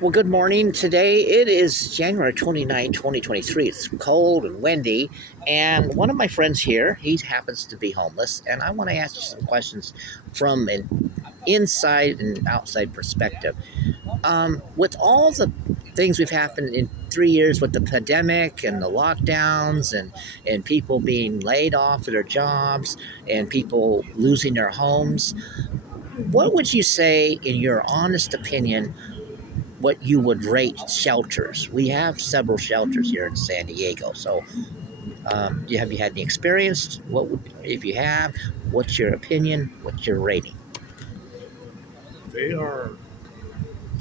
Well, good morning. Today it is January 29, 2023. It's cold and windy. And one of my friends here, he happens to be homeless. And I want to ask you some questions from an inside and outside perspective. With all the things we've happened in 3 years with the pandemic and the lockdowns and people being laid off of their jobs and people losing their homes, what would you say, in your honest opinion, what you would rate shelters? We have several shelters here in San Diego. So, have you had any experience? If you have, what's your opinion? What's your rating? They are,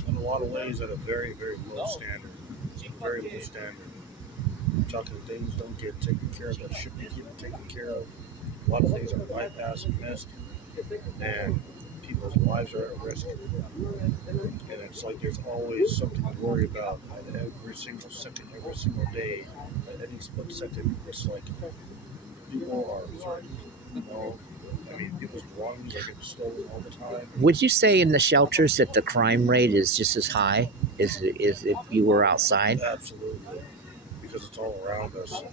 in a lot of ways, at a very, very low standard. Very low standard. I'm talking things don't get taken care of that should be getting taken care of. A lot of things are bypassed and missed, and people's lives are at risk. And it's like there's always something to worry about at every single second, every single day, at any split second. It's like people are threatened, you know. I mean, people's belongings are getting stolen all the time. Would you say in the shelters that the crime rate is just as high as if you were outside? Absolutely, because it's all around us.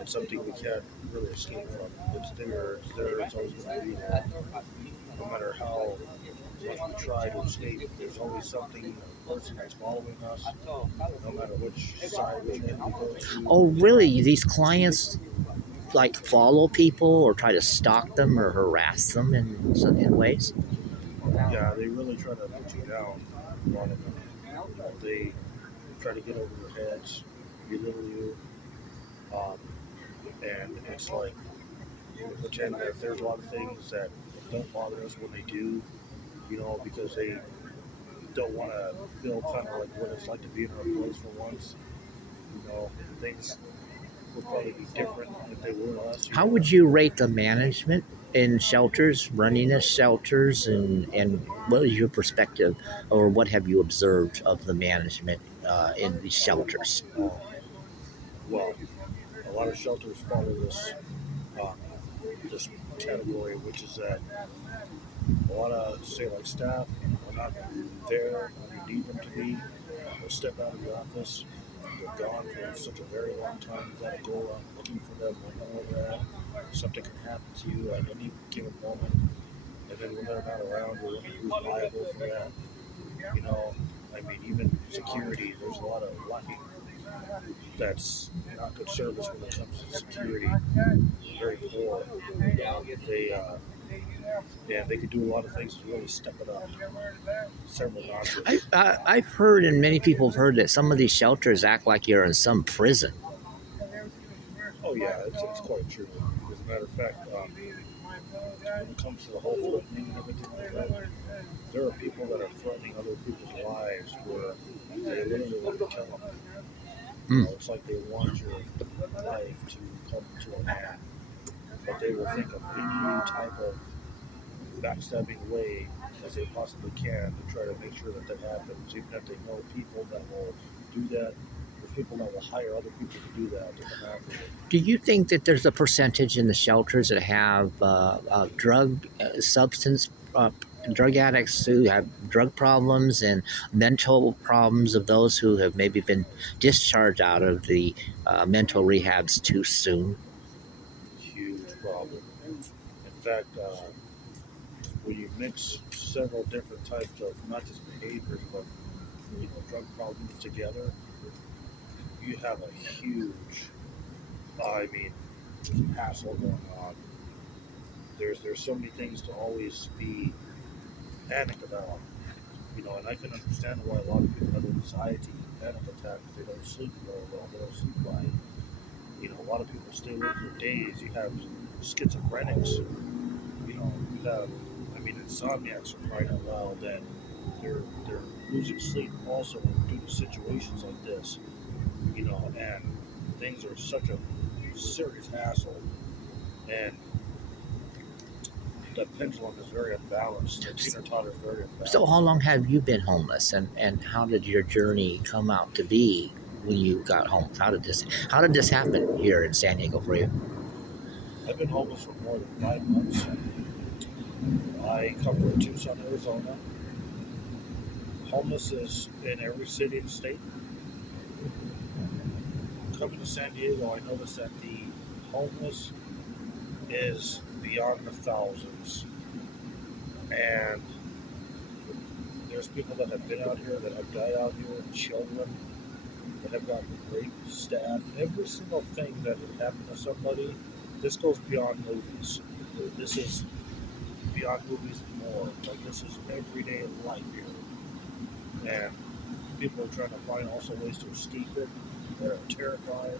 It's something we can't really escape from. It's there, it's there, it's always going to be there. No matter how much we try to escape, there's always something, a person that's following us, no matter which side, which end we go to. Oh, really? These clients like follow people or try to stalk them or harass them in ways? Yeah, they really try to put you down, a lot of them. They try to get over your heads, belittle you, um, and it's like, pretend that there's a lot of things that don't bother us when they do, because they don't want to feel kind of like what it's like to be in our place for once. Things would probably be different if they were us. How would you rate the management in shelters, running the shelters, and what is your perspective, or what have you observed of the management in these shelters? Well, a lot of shelters follow um, this category, which is that a lot of, say, like staff are not there when you need them to be. They'll step out of the office. They're gone for such a very long time. You got to go around looking for them, wondering where they're at. Something can happen to you at any given moment. And then when they're not around, you're who's liable for that. You know, I mean, even security, there's a lot of lacking. That's not good service when it comes to security. Very poor. They could do a lot of things to really step it up several notches. I've heard, and many people have heard, that some of these shelters act like you're in some prison. Oh yeah, it's quite true. As a matter of fact, when it comes to the whole threatening and everything like that, there are people that are threatening other people's lives where they literally want to kill them. Mm. It's like they want your life to come to an end, but they will think of any type of backstabbing way as they possibly can to try to make sure that happens, even if they know people that will do that. There's people that will hire other people to do that to come after them. Do you think that there's a percentage in the shelters that have substance, drug addicts who have drug problems and mental problems, of those who have maybe been discharged out of the mental rehabs too soon? Huge problem. In fact, when you mix several different types of not just behaviors but drug problems together, you have a huge, I mean, hassle going on. There's so many things to always be panicked about, and I can understand why a lot of people have anxiety and panic attacks. They don't sleep very well. They don't sleep right. A lot of people stay awake for days. You have schizophrenics. You have, I mean, insomniacs are crying out loud that they're losing sleep also due to situations like this. And things are such a serious hassle, and the pendulum is very unbalanced. The teeter totter is very unbalanced. So, how long have you been homeless, and how did your journey come out to be when you got home? How did this happen here in San Diego for you? I've been homeless for more than 5 months. I come from Tucson, Arizona. homeless is in every city and state. Coming to San Diego, I noticed that the homeless is beyond the thousands, and there's people that have been out here that have died out here, children that have gotten raped, stabbed, every single thing that had happened to somebody. This goes beyond movies. This is beyond movies and more. Like this is everyday life here, and people are trying to find also ways to escape it. They're terrified.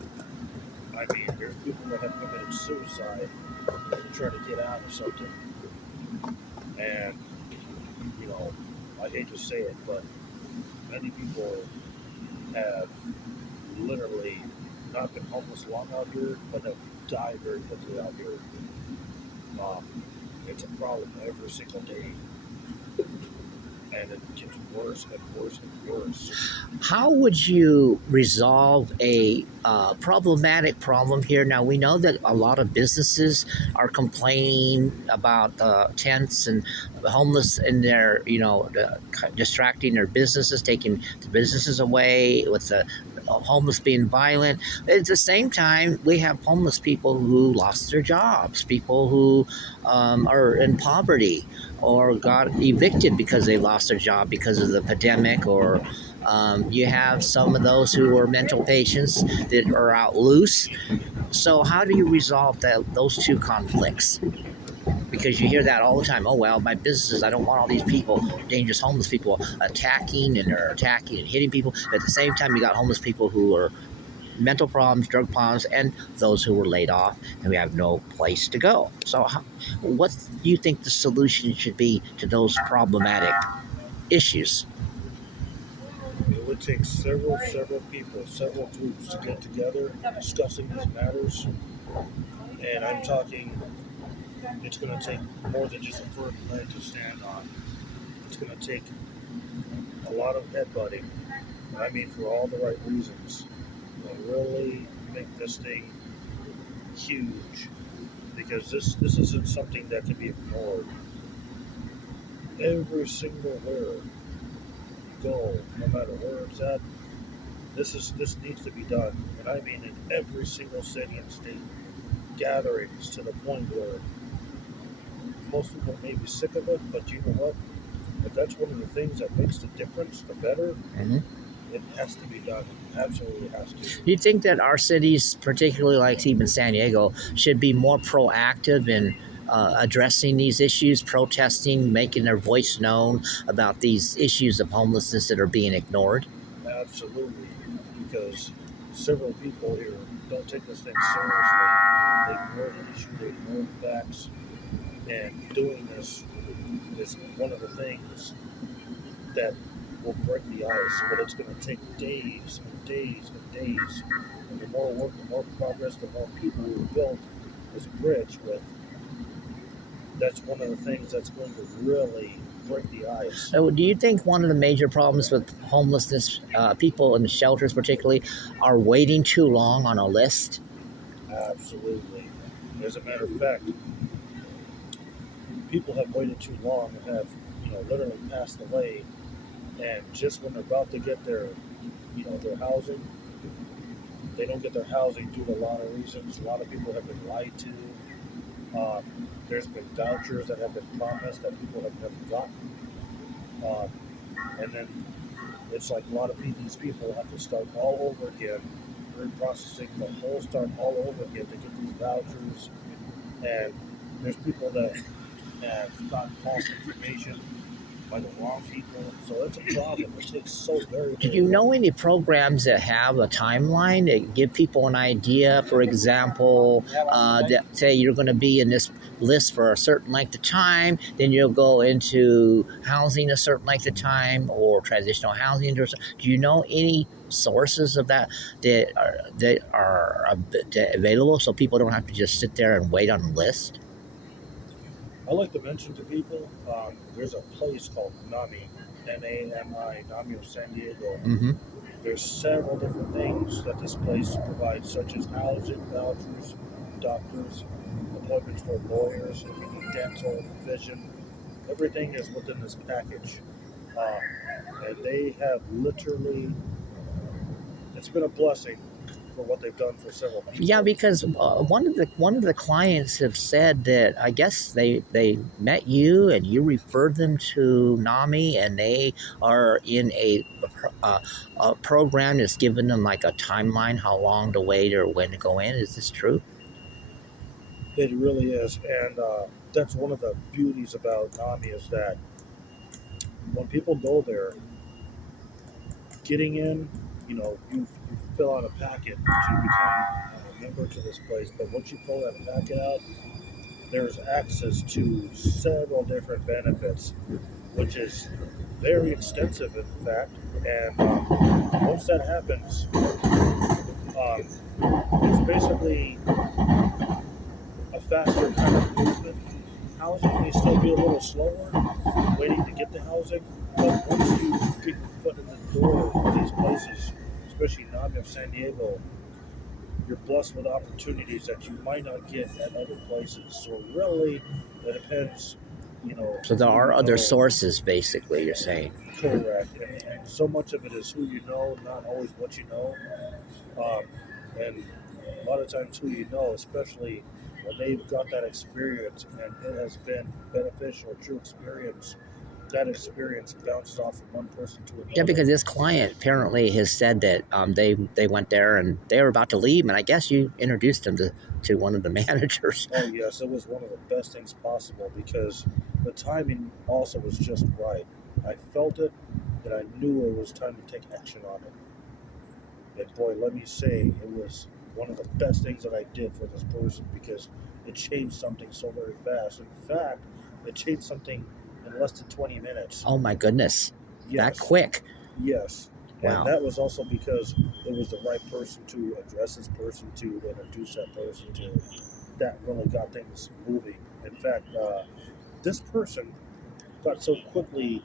I mean, there's people that have committed suicide to try to get out of something, and you know, I hate to say it, but many people have literally not been homeless long out here, but have died very quickly out here. Um, it's a problem every single day, and it gets worse and worse and worse. How would you resolve a problematic problem here? Now we know that a lot of businesses are complaining about the tents and the homeless in their, distracting their businesses, taking the businesses away with the homeless being violent. At the same time, we have homeless people who lost their jobs, people who are in poverty or got evicted because they lost their job because of the pandemic, or you have some of those who are mental patients that are out loose. So how do you resolve those two conflicts? Because you hear that all the time. Oh well, my businesses. I don't want all these people, dangerous homeless people, attacking and they're attacking and hitting people. But at the same time, you got homeless people who are mental problems, drug problems, and those who were laid off and we have no place to go. So, what do you think the solution should be to those problematic issues? It would take several people, several groups to get together discussing these matters, and I'm talking. It's going to take more than just a firm leg to stand on. It's going to take a lot of headbutting. I mean, for all the right reasons. Really make this thing huge, because this isn't something that can be ignored. Every single where you go, no matter where it's at, this needs to be done, and I mean in every single city and state. Gatherings to the point where most people may be sick of it, but you know what? If that's one of the things that makes the difference, the better, Mm-hmm. it has to be done. It absolutely has to. Do you think that our cities, particularly like even San Diego, should be more proactive in addressing these issues, protesting, making their voice known about these issues of homelessness that are being ignored? Absolutely, because several people here don't take this thing seriously. They ignore the issue, they ignore the facts, and doing this is one of the things that will break the ice, but it's going to take days and days and days. And the more work, the more progress, the more people we build this bridge with. That's one of the things that's going to really break the ice. So, do you think one of the major problems with homelessness, people in the shelters particularly, are waiting too long on a list? Absolutely. As a matter of fact, people have waited too long and have, literally passed away. And just when they're about to get their housing, they don't get their housing due to a lot of reasons. A lot of people have been lied to. There's been vouchers that have been promised that people have never gotten. Um, and then it's like a lot of these people have to start all over again, reprocessing the whole start all over again to get these vouchers. And there's people that have gotten false information by the wrong people. So it's a problem. It takes so very, Do very you long. know any programs that have a timeline that give people an idea? For example, that say you're going to be in this list for a certain length of time, then you'll go into housing a certain length of time or transitional housing. Do you know any sources of that are available so people don't have to just sit there and wait on the list? I like to mention to people, there's a place called NAMI, NAMI, NAMI of San Diego. Mm-hmm. There's several different things that this place provides, such as housing, vouchers, doctors, appointments for lawyers, if you need dental, vision. Everything is within this package. Uh, and they have literally, it's been a blessing for what they've done for several people. Yeah, because one of the clients have said that I guess they met you and you referred them to NAMI, and they are in a program that's given them like a timeline how long to wait or when to go in. Is this true? It really is, and that's one of the beauties about NAMI is that when people go there, getting in, you fill out a packet to become a member to this place. But once you fill that packet out, there's access to several different benefits, which is very extensive, in fact. And once that happens, it's basically a faster kind of movement. Housing may still be a little slower, waiting to get the housing, but once you get your foot in the door of these places, especially NAMI of San Diego, you're blessed with opportunities that you might not get at other places. So really, it depends, So there who are you other know. sources, basically. You're saying. Correct, and so much of it is who you know, not always what you know. Um, and a lot of times, who you know, especially when they've got that experience and it has been beneficial, true experience, that experience bounces off from one person to another. Yeah, because this client apparently has said that they went there and they were about to leave, and I guess you introduced them to one of the managers. Oh yes, it was one of the best things possible because the timing also was just right. I felt it, and I knew it was time to take action on it. And boy, let me say, it was one of the best things that I did for this person because it changed something so very fast. In fact, it changed something in less than 20 minutes. Oh my goodness, that Yes, quick! yes. Wow. And that was also because it was the right person to address this person to, introduce that person to. That really got things moving. In fact, this person got so quickly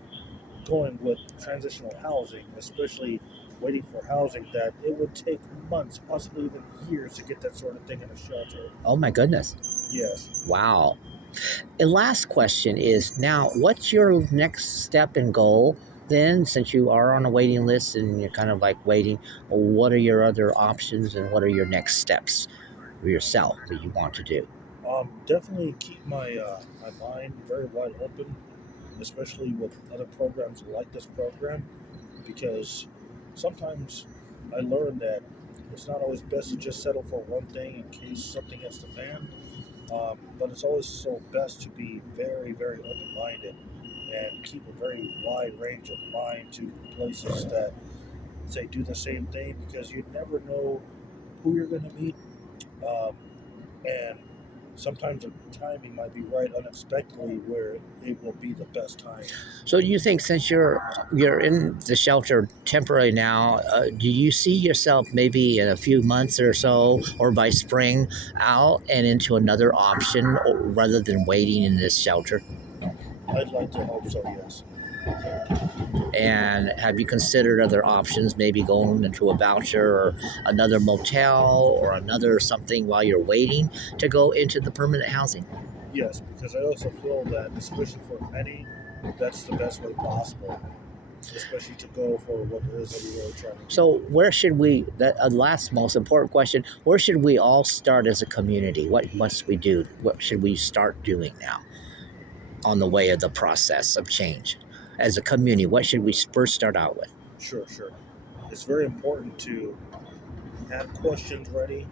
going with transitional housing, especially waiting for housing, that it would take months, possibly even years, to get that sort of thing in a shelter. Oh my goodness! Yes. Wow. And last question is now, what's your next step and goal? Then, since you are on a waiting list and you're kind of like waiting, what are your other options and what are your next steps for yourself that you want to do? Definitely keep my mind very wide open, especially with other programs like this program, because sometimes I learned that it's not always best to just settle for one thing in case something hits the fan. But it's always so best to be very, very open minded and keep a very wide range of mind to places that say do the same thing because you never know who you're going to meet. Um, and sometimes the timing might be right unexpectedly where it will be the best time. So, do you think since you're in the shelter temporarily now, do you see yourself maybe in a few months or so, or by spring, out and into another option, rather than waiting in this shelter? I'd like to hope so, yes. And have you considered other options, maybe going into a voucher or another motel or another something while you're waiting to go into the permanent housing? Yes, because I also feel that, especially for many, that's the best way possible, especially to go for what it is that we really trying to do. So, where should we? That last most important question: where should we all start as a community? What must we do? What should we start doing now on the way of the process of change as a community? What should we first start out with? Sure, sure. It's very important to have questions ready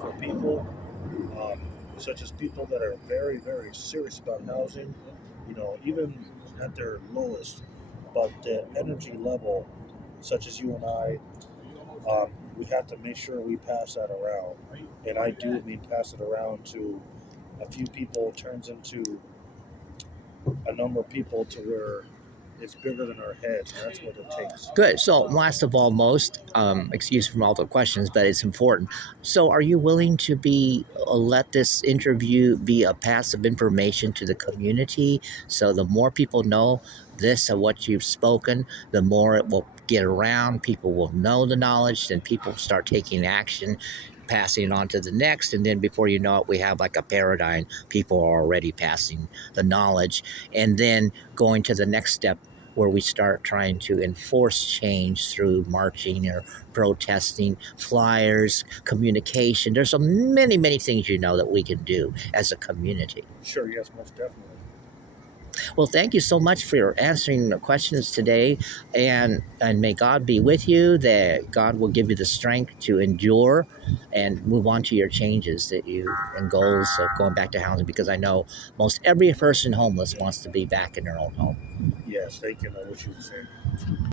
for people, um, such as people that are very, very serious about housing, even at their lowest, but the energy level, such as you and I, we have to make sure we pass that around. And I do mean pass it around to a few people, turns into a number of people to where it's bigger than our heads, and that's what it takes. Good. So, last of all, excuse from all the questions, but it's important. So, are you willing to let this interview be a pass of information to the community? So, the more people know this of what you've spoken, the more it will get around. People will know the knowledge, then people start taking action, passing it on to the next, and then before you know it, we have like a paradigm. People are already passing the knowledge, and then going to the next step where we start trying to enforce change through marching or protesting, flyers, communication. There's so many things that we can do as a community. Sure, yes, most definitely. Well, thank you so much for answering the questions today, and may God be with you. That God will give you the strength to endure and move on to your changes that you and goals of going back to housing. Because I know most every person homeless wants to be back in their own home. Yes, thank you. And I wish you the same.